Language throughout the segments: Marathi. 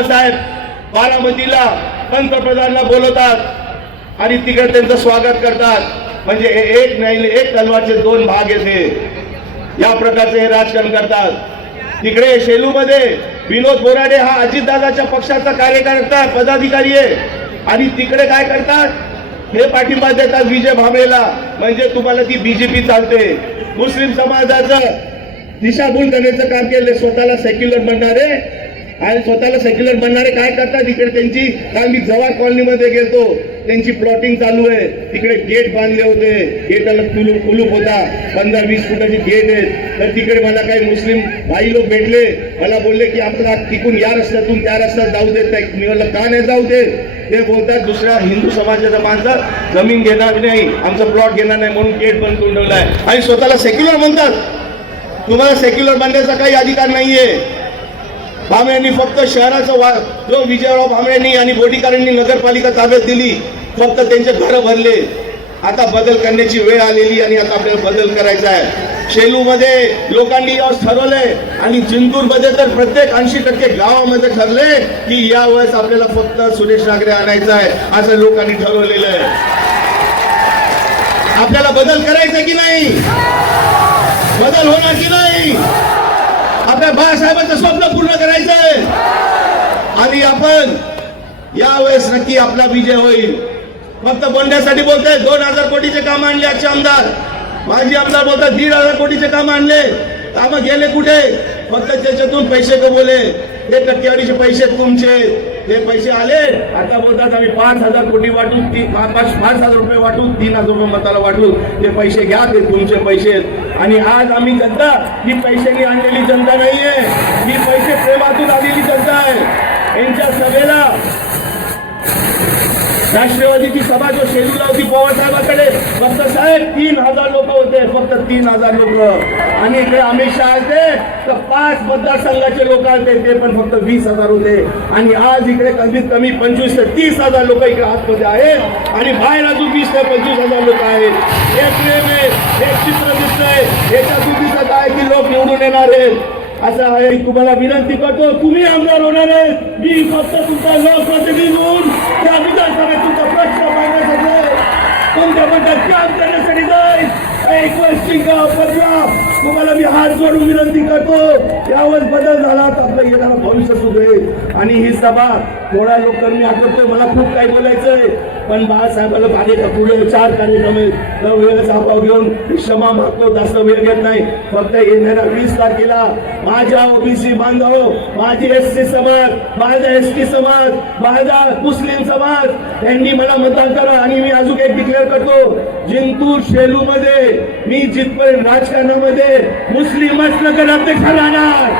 बाबासाहेब बारामतीला पंतप्रधानला बोलवतात आणि तिकडे त्यांचं स्वागत करतात. म्हणजे एक नाही एक तलवारचे दोन भाग येते या प्रकारचे हे राजकारण करतात. तिकडे शेलूमध्ये विनोद बोराडे हा अजितदादाच्या पक्षाचा कार्यकर्ता पदाधिकारी आहे. आणि तिकडे काय करतात? हे पाठिंबा देतात विजय भांबेला म्हणजे तुम्हाला ती बीजेपी चालते. मुस्लिम समाजाचं दिशाभूल करण्याचं काम केलं स्वतःला सेक्युलर म्हणणारे आणि स्वतःला सेक्युलर बनणारे काय करतात? इकडे त्यांची कारण मी जवार कॉलनीमध्ये गेलतो. त्यांची प्लॉटिंग चालू आहे. तिकडे गेट बांधले होते. गेटाला कुलूप कुलूप होता. पंधरा वीस फुटाची गेट आहेत. तर तिकडे मला काही मुस्लिम भाई लोक भेटले. मला बोलले की आपला तिकून या रस्त्यातून त्या रस्त्यात जाऊ देत नाही. मी म्हणलं का नाही जाऊ देत? ते बोलतात दुसऱ्या हिंदू समाजाचा माणसं जमीन घेणार नाही. आमचा प्लॉट घेणार नाही म्हणून गेट बंद करून ठेवलाय आणि स्वतःला सेक्युलर म्हणतात. तुम्हाला सेक्युलर बनण्याचा काही अधिकार नाहीये. भांबरेंनी फक्त शहराचं वा जो विजयराव भांबरेंनी आणि बोटीकरांनी नगरपालिका ताब्यात दिली फक्त त्यांचे घरं भरले. आता बदल करण्याची वेळ आलेली आणि आता आपल्याला बदल करायचा आहे. शेलूमध्ये लोकांनी यावेळेस ठरवलंय आणि जिंतूरमध्ये तर प्रत्येक ऐंशी टक्के गावामध्ये ठरले की या वेळेस आपल्याला फक्त सुरेश नागरे आणायचा आहे असं लोकांनी ठरवलेलं आहे. आपल्याला बदल करायचा की नाही? बदल होणार की नाही? आपल्या बाळासाहेबांचं स्वप्न पूर्ण करायचं आहे. आणि आपण यावेळेस नक्की आपला विजय होईल. फक्त बोलण्यासाठी बोलताय दोन हजार कोटीचे काम आणले आजचे आमदार. माजी आमदार बोलतात दीड हजार कोटीचे काम आणले. काम गेले कुठे? फक्त त्याच्यातून पैसे कमवले. ते टक्केवारीचे पैसे तुमचे. ते पैसे आले. आता बोलतात आम्ही पाच हजार कोटी वाटून पाच पाच हजार रुपये वाटून तीन हजार रुपये मताला वाटून ते पैसे घ्या ते तुमचे पैसे आणि आज आम्ही जनता ही पैशांनी आणलेली जनता नाहीये. ही पैसे प्रेमातून आलेली जनता आहे. यांच्या सभेला राष्ट्रवादीची सभा जो शेड्यूल होती पवार फक्त साहेब तीन हजार लोक होते फक्त तीन हजार लोक. आणि इकडे अमित शहा आलते तर पाच मतदारसंघाचे लोक आलते ते पण फक्त वीस हजार होते. आणि आज इकडे कमीत कमी पंचवीस ते तीस हजार लोक इकडे आतमध्ये आहेत. आणि बाहेर अजून वीस ते पंचवीस हजार लोक आहेत. एक वेळ एक चित्र दिसतंय. याच्यातून दिसत आहे की लोक निवडून येणार आहेत. असं आहे तुम्हाला विनंती करतो तुम्ही आमदार होणार आहे मी फक्त तुमचा लोकप्रतिनिधी म्हणून त्या विधानसभेत तुमचा प्रश्न मांडण्यासाठी तुमच्या बद्दल काम करण्यासाठी जाईल एक वर्ष गाव तुम्हाला मी हात जोडून विनंती करतो. यावर बदल झाला तर आपलं येणारा भविष्य सुधरेल. आणि ही सभा थोड्या लोकांनी आठवतोय मला खूप काही बोलायचंय. पण बाळासाहेबाला का पुढे चार कार्यक्रम आहेत. तर वेळेचा अभाव घेऊन क्षमा मागतो. जास्त वेळ घेत नाही. फक्त येणाऱ्या वीस तारखेला माझ्या ओबीसी बांधव माझी एस सी समाज माझा एस टी समाज माझा मुस्लिम समाज यांनी मला मतदान करा आणि मी अजून एक डिक्लेअर करतो. जिंतूर शेलू मध्ये मी जिथपर्यंत राजकारणामध्ये. मुस्लिमच नगराध्यक्ष राहणार.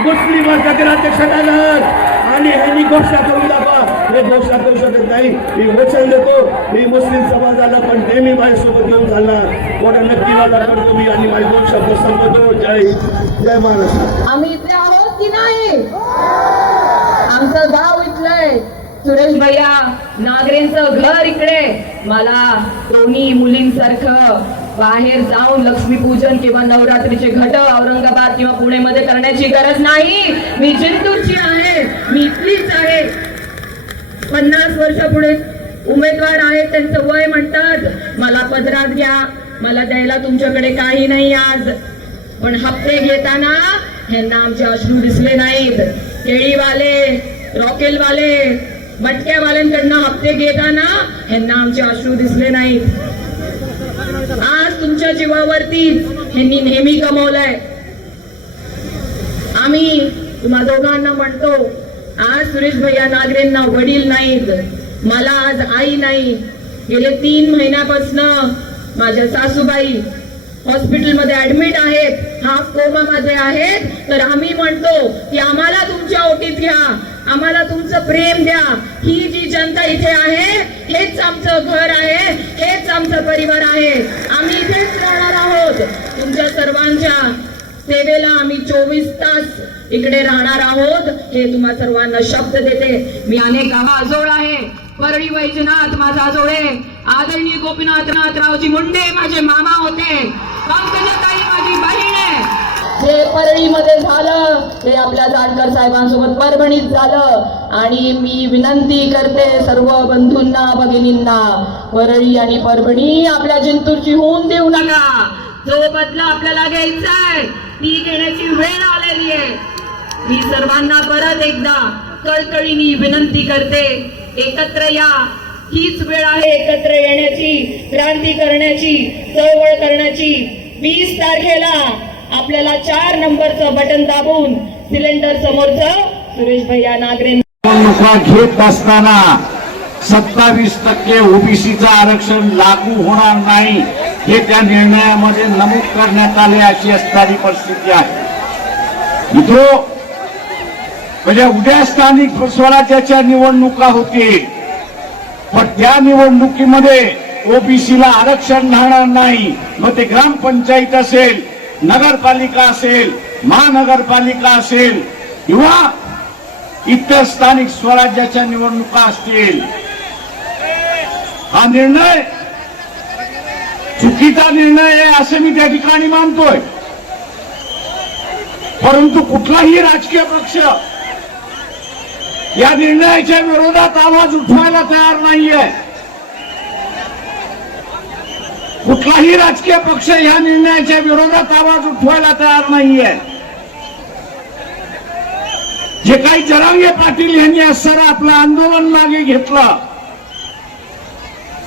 मुस्लिमच नगराध्यक्ष राहणार. आणि ह्यांनी घोषणा करून दाखवा हे घोषणा करू शकत नाही. मी वचन देतो. मी मुस्लिम समाजाला पण नेहमी माझ्यासोबत घेऊन चालणार. कोणा नक्की वादा करतो मी आणि माझे दोन शब्द सांगतो. जय जय महाराष्ट्र. आम्ही इथे आहोत की नाही? आमचं गाव इथलंय. सुरेश भैया नागरेंचं घर इकडे. मला दोन्ही मुलींसारखं बाहेर जाऊन लक्ष्मीपूजन किंवा नवरात्रीचे घट औरंगाबाद किंवा पुणेमध्ये करण्याची गरज नाही. मी जिंतूरची आहे मी इथलीच आहे. पन्नास वर्षापुढे उमेदवार आहेत त्यांचं वय म्हणतात. मला पदरात घ्या मला द्यायला तुमच्याकडे काही नाही आज. पण हप्ते घेताना ह्यांना आमचे अश्रू दिसले नाहीत. केळीवाले रॉकेलवाले मटक्यावाल्यांकडनं हप्ते घेताना ह्यांना आमचे अश्रू दिसले नाहीत. आमच्या जीवावरती नेहमी कमवलंय आम्ही तुम्हा दोघांना म्हणतो आज सुरेश भैया नागरेंना वडील नाहीत मला आज आई नाही. गेले तीन महिन्यापासनं माझ्या सासूबाई हॉस्पिटलमध्ये ऍडमिट आहेत हाफ कोमामध्ये आहेत. तर आम्ही म्हणतो की आम्हाला तुमच्या ओटीत घ्या आम्हाला तुमचं प्रेम द्या. ही जी जनता इथे आहे हेच आमचं घर आहे हेच आमचा परिवार आहे. आम्ही इथेच राहणार आहोत. तुमच्या सर्वांच्या सेवेला आम्ही चोवीस तास इकडे राहणार आहोत. हे तुम्हा सर्वांना शब्द देते. मी अनेक आजोळ आहे. परळी वैजनाथ माझा आजोळे. आदरणीय गोपीनाथ नाथरावजी मुंडे माझे मामा होते. पंकजाताई माझी बहीण आहे. जे परळीमध्ये झालं ते आपल्या जानकर साहेबांसोबत परभणीत झालं. आणि मी विनंती करते सर्व बंधूंना भगिनींना परळी आणि परभणी आपल्या जिंतूरची होऊन देऊ नका. जो बदला आपल्याला घ्यायचा आहे ती घेण्याची वेळ आलेली आहे. मी सर्वांना परत एकदा कळकळीनी विनंती करते एकत्र या. हीच वेळ आहे एकत्र येण्याची क्रांती करण्याची चळवळ करण्याची. वीस तारखेला आपल्याला चार नंबरचं बटन दाबून सिलेंडर समोरचं सुरेश भैया नागरे निवडणुका घेत असताना सत्तावीस टक्के ओबीसीचं आरक्षण लागू होणार नाही हे त्या निर्णयामध्ये नमूद करण्यात आले अशी असणारी परिस्थिती आहे. मित्रो म्हणजे उद्या स्थानिक स्वराज्याच्या निवडणुका होतील पण त्या निवडणुकीमध्ये ओबीसीला आरक्षण राहणार नाही. मग ते ग्रामपंचायत असेल नगरपालिका असेल महानगरपालिका असेल किंवा इतर स्थानिक स्वराज्याच्या निवडणुका असतील हा निर्णय चुकीचा निर्णय आहे असं मी त्या ठिकाणी मानतोय. परंतु कुठलाही राजकीय पक्ष या निर्णयाच्या विरोधात आवाज उठवायला तयार नाहीये. कुठलाही राजकीय पक्ष या निर्णयाच्या विरोधात आवाज उठवायला तयार नाहीये. जे काही जरांगे पाटील यांनी असं आपलं आंदोलन मागे घेतलं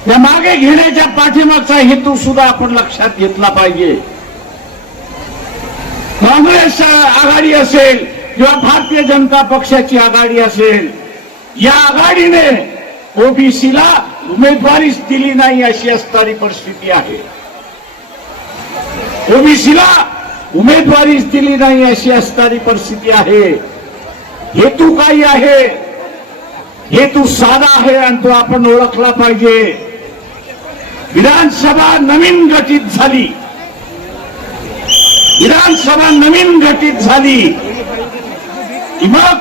त्या मागे घेण्याच्या पाठीमागचा हेतू सुद्धा आपण लक्षात घेतला पाहिजे. काँग्रेस आघाडी असेल किंवा भारतीय जनता पक्षाची आघाडी असेल या आघाडीने ओबीसीला उमेदवारीच दिली नाही अशी असणारी परिस्थिती आहे. ओबीसीला उमेदवारीच दिली नाही अशी असणारी परिस्थिती आहे. हेतू काही आहे. हेतू साधा आहे आणि तो आपण ओळखला पाहिजे. विधानसभा नवीन गठीत झाली. विधानसभा नवीन गठीत झाली. की मग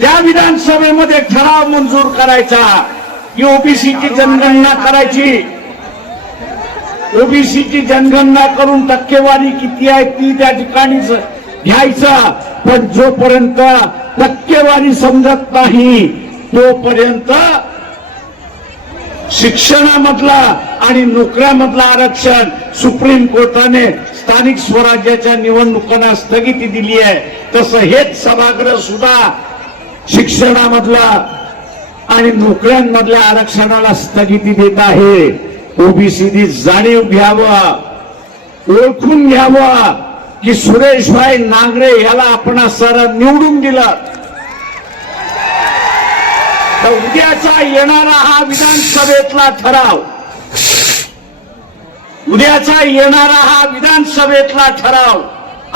त्या विधानसभेमध्ये ठराव मंजूर करायचा. की ओबीसीची जनगणना करायची. ओबीसीची जनगणना करून टक्केवारी किती आहे ती त्या ठिकाणीच घ्यायचा. पण जोपर्यंत टक्केवारी समजत नाही तोपर्यंत शिक्षणामधला आणि नोकऱ्यामधला आरक्षण सुप्रीम कोर्टाने स्थानिक स्वराज्याच्या निवडणुकांना स्थगिती दिली आहे. तसं हेच सभागृह सुद्धा शिक्षणामधला आणि नोकऱ्यांमधल्या आरक्षणाला स्थगिती देत आहे. ओबीसीनी जाणीव घ्यावा ओळखून घ्यावा की सुरेशभाई नागरे याला आपण सारा निवडून दिला. तर उद्याचा येणारा हा विधानसभेतला ठराव. उद्याचा येणारा हा विधानसभेतला ठराव.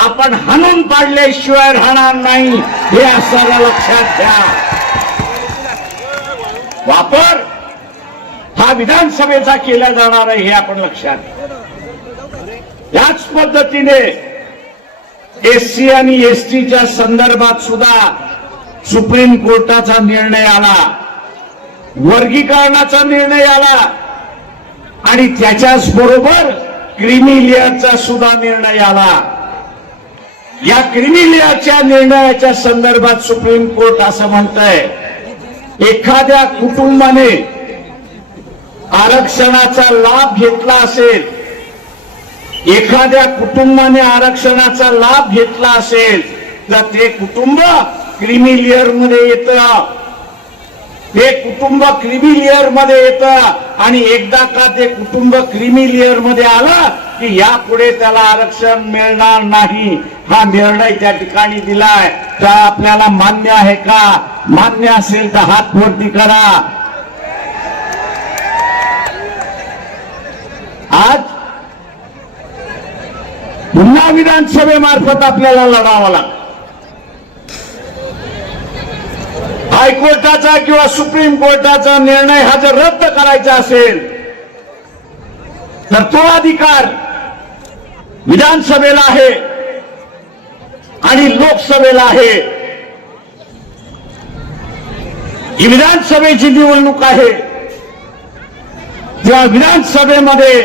आपण हाणून पाडल्याशिवाय राहणार नाही हे असं लक्षात घ्या. वापर हा विधानसभेचा केला जाणार आहे हे आपण लक्षात याच पद्धतीने एससी आणि एसटीच्या संदर्भात सुद्धा सुप्रीम कोर्टाचा निर्णय आला वर्गीकरणाचा निर्णय आला आणि त्याच्याच बरोबर क्रिमिलियरचा सुद्धा निर्णय आला. या क्रिमिलियरच्या निर्णयाच्या संदर्भात सुप्रीम कोर्ट असं म्हणतंय एखाद्या कुटुंबाने आरक्षणाचा लाभ घेतला असेल एखाद्या कुटुंबाने आरक्षणाचा लाभ घेतला असेल तर ते कुटुंब क्रिमिलियरमध्ये येतं. ते कुटुंब क्रिमी लेअरमध्ये येत. आणि एकदा का ते कुटुंब क्रिमी लेअरमध्ये आलं की यापुढे त्याला आरक्षण मिळणार नाही. हा निर्णय त्या ठिकाणी दिलाय. तर आपल्याला मान्य आहे का? मान्य असेल तर हात वरती करा. आज पुन्हा विधानसभेमार्फत आपल्याला लढावं लागतं. हायकोर्टाचा किंवा सुप्रीम कोर्टाचा निर्णय हा जर रद्द करायचा असेल तर तो अधिकार विधानसभेला आहे आणि लोकसभेला आहे. ही विधानसभेची निवडणूक आहे. तेव्हा विधानसभेमध्ये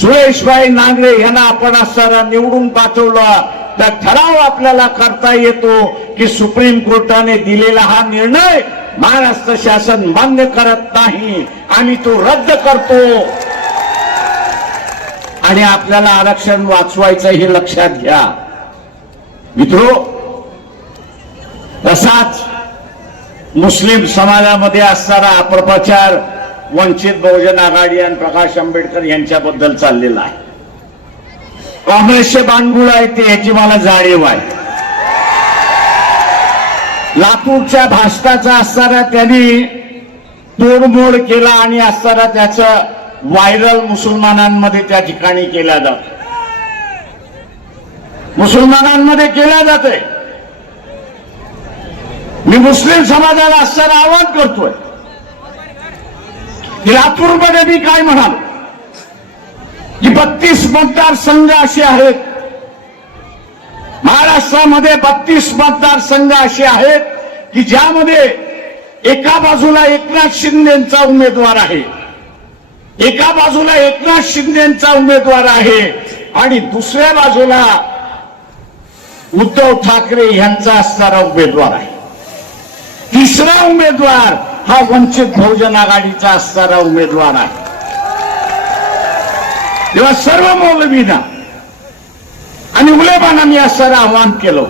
सुरेशभाई नांगरे यांना आपण असताना निवडून पाठवलं. त्या ठराव आपल्याला करता येतो की सुप्रीम कोर्टाने दिलेला हा निर्णय महाराष्ट्र शासन मान्य करत नाही. आम्ही तो रद्द करतो. आणि आपल्याला आरक्षण वाचवायचं हे लक्षात घ्या. मित्रो तसाच मुस्लिम समाजामध्ये असणारा अपप्रचार वंचित बहुजन आघाडी आणि प्रकाश आंबेडकर यांच्याबद्दल चाललेला आहे. काँग्रेसचे बांडगुळ आहे ते याची मला जाणीव आहे. लातूरच्या भाषणाचा असताना त्यांनी तोडमोड केला आणि असताना त्याच व्हायरल मुसलमानांमध्ये त्या ठिकाणी केला जात. मुसलमानांमध्ये केला जाते मी मुस्लिम समाजाला असताना आवाहन करतोय. लातूरमध्ये मी काय म्हणाल? की बत्तीस मतदारसंघ असे आहेत. महाराष्ट्रामध्ये बत्तीस मतदारसंघ असे आहेत की ज्यामध्ये एका बाजूला एकनाथ शिंदेचा उमेदवार आहे. एका बाजूला एकनाथ शिंदेचा उमेदवार आहे आणि दुसऱ्या बाजूला उद्धव ठाकरे यांचा असणारा उमेदवार आहे. तिसरा उमेदवार हा वंचित बहुजन आघाडीचा असणारा उमेदवार आहे. तेव्हा सर्व मौलवीना आणि उलेमाना मी असणारं आवाहन केलं.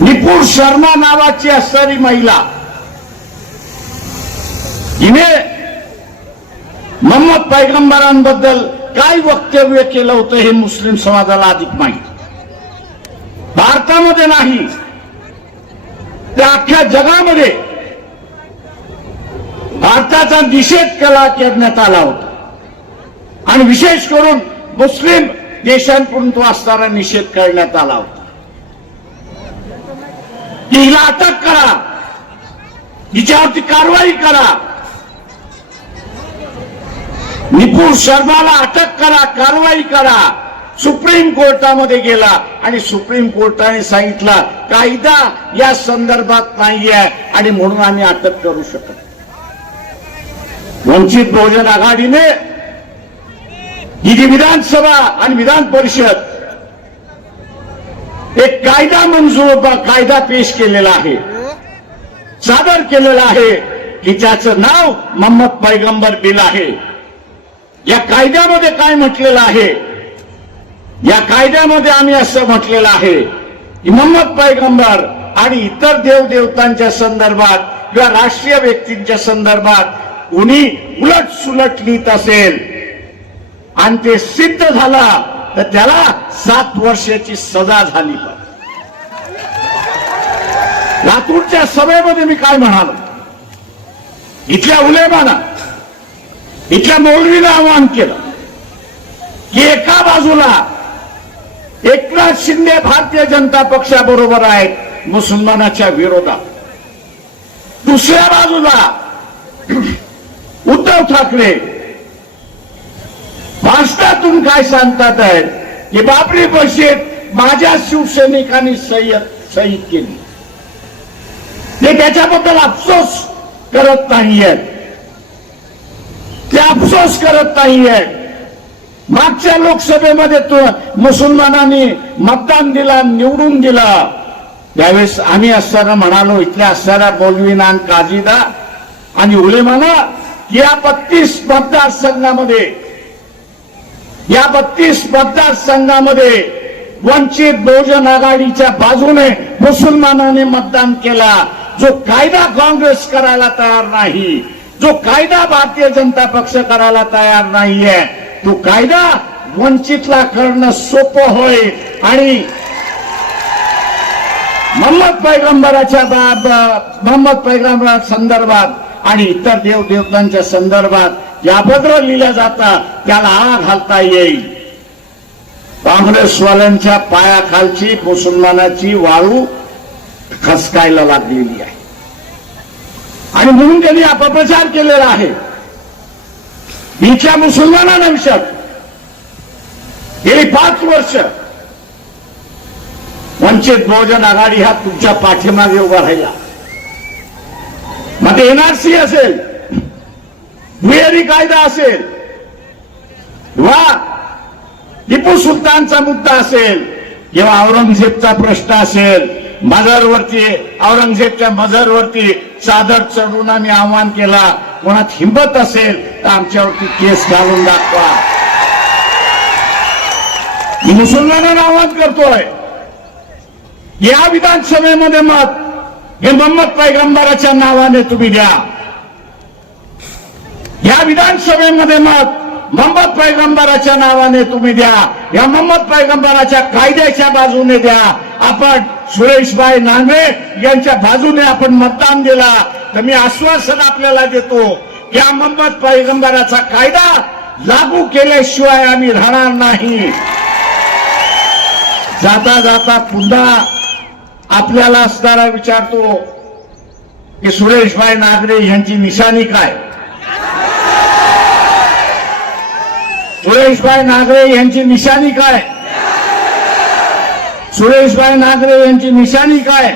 निपूर शर्मा नावाची असणारी महिला हिने मोहम्मद पैगंबरांबद्दल काय वक्तव्य केलं होतं हे मुस्लिम समाजाला अधिक माहीत. भारतामध्ये नाही त्या अख्ख्या जगामध्ये भारताचा निषेध केला करण्यात आला होता. आणि विशेष करून मुस्लिम देशांकडून तो असणारा निषेध करण्यात आला होता. हिला अटक करा. हिच्यावरती कारवाई करा. निपुण शर्माला अटक करा कारवाई करा. सुप्रीम कोर्टामध्ये गेला आणि सुप्रीम कोर्टाने सांगितला कायदा या संदर्भात नाहीये आणि म्हणून आम्ही अटक करू शकत वंचित बहुजन आघाडीने ही जी विधानसभा आणि विधान परिषद एक कायदा मंजूर कायदा पेश केलेला आहे. सादर केलेला आहे की ज्याचं नाव मोहम्मद पैगंबर बिल आहे. या कायद्यामध्ये काय म्हटलेलं आहे? या कायद्यामध्ये आम्ही असं म्हटलेलं आहे की मोहम्मद पैगंबर आणि इतर देवदेवतांच्या संदर्भात किंवा राष्ट्रीय व्यक्तींच्या संदर्भात कुणी उलट सुलट लिहित असेल आणि ते सिद्ध झाला तर त्याला सात वर्षाची सजा झाली लातूरच्या सभेमध्ये मी काय म्हणालो? इथल्या उलेमाना इथल्या मौलवीला आवाहन केलं की एका बाजूला एकनाथ शिंदे भारतीय जनता पक्षाबरोबर आहेत मुसलमानाच्या विरोधात. दुसऱ्या बाजूला उद्धव ठाकरे भाषणातून काय सांगतात आहेत? की बाबरी मशीद माझ्या शिवसैनिकांनी सही सही केली. ते त्याच्याबद्दल अफसोस करत नाहीयेत. ते अफसोस करत नाहीयेत. मागच्या लोकसभेमध्ये तो मुसलमानांनी मतदान दिला निवडून दिला. त्यावेळेस आम्ही असताना म्हणालो इथल्या असणाऱ्या मौलवीना काजीदा आणि उलेमाना या बत्तीस मतदारसंघामध्ये या बत्तीस मतदारसंघामध्ये वंचित बहुजन आघाडीच्या बाजूने मुसलमानाने मतदान केला. जो कायदा काँग्रेस करायला तयार नाही जो कायदा भारतीय जनता पक्ष करायला तयार नाहीये तो कायदा वंचितला करणं सोपं होय. आणि मोहम्मद पैगंबराच्या बा- मोहम्मद पैगंबरा संदर्भात आणि इतर देवदेवतांच्या संदर्भात या पत्र लिहिल्या जातात त्याला आळा घालता येईल. काँग्रेसवाल्यांच्या पायाखालची मुसलमानाची वाळू खसकायला लागलेली आहे. आणि म्हणून त्यांनी अपप्रचार केलेला आहे. हिच्या मुसलमानांना विचार गेली पाच वर्ष वंचित बहुजन आघाडी हा तुमच्या पाठीमागे उभा राहिला. मग ते एनआरसी असेल भुयारी कायदा असेल वा टिपू सुलतानचा मुद्दा असेल किंवा औरंगजेबचा प्रश्न असेल मजरवरती औरंगजेबच्या मजरवरती चादर चढून आम्ही आव्हान केला. कोणात हिंमत असेल तर आमच्यावरती केस घालून दाखवा. मी मुसलमानांना आव्हान करतोय. या विधानसभेमध्ये मत हे मोहम्मद पैगंबराच्या नावाने तुम्ही द्या. या विधानसभेमध्ये मत मोहम्मद पैगंबराच्या नावाने तुम्ही द्या. या मोहम्मद पैगंबराच्या कायद्याच्या बाजूने द्या. आपण सुरेशभाई नांगरे यांच्या बाजूने आपण मतदान दिला. तर मी आश्वासन आपल्याला देतो या मोहम्मद पैगंबराचा कायदा लागू केल्याशिवाय आम्ही राहणार नाही. जाता जाता पुन्हा आपल्याला असणारा विचारतो की सुरेशभाई नागरे यांची निशाणी काय? सुरेशभाई नागरे यांची निशाणी काय? सुरेशभाई नागरे यांची निशाणी काय?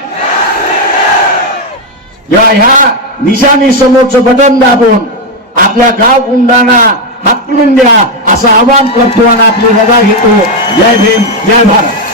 या ह्या निशाणी समोरचं बटन दाबून आपल्या गाव गुंडांना हाकलून द्या असं आवाहन करतो आणि आपली रजा घेतो. जय भीम जय भारत.